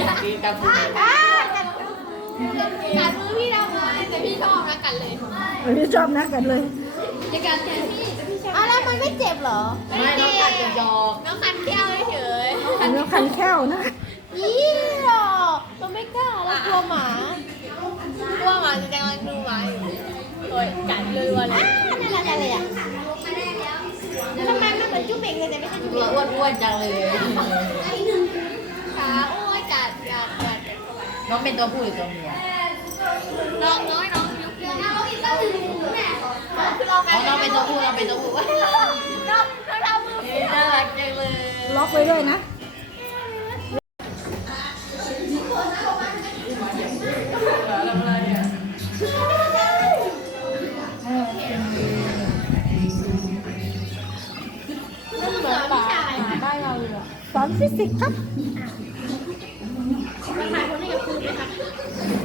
กินมือพี่เรากไหมแต่พี่ชอบนะกันเลยพี่ชอบนะกันเลย จะกัดแค่พี่จะพี่ชอบอ๋อแล้วมันไม่เจ็บเหรอ ไม่เจ็บน้องกัดจก้คันแค่วเฉยน้องคันแก้วนะยี่หรอตัวไม่กล้าเรากลัวหมากลัวหมาจะแดงดูไหมโอยกัดเลยวันนี้นั่นอะไรอะทำไมมันเหมือนจุ๊บเองเลยแต่ไม่ใช่จุ๊บเองอ้วนๆจังเลยน้องเป็นตัวผู้หรือตัวเมียน้องน้อยน้องยกน้องอีกตัวหนึ่งน่ะน้องเป็นตัวผู้น้องเป็นตัวผู้ล็อกไปด้วยนะนั่นเหมือนหมาได้เราเลยอ่ะสอนฟิสิกส์ครับ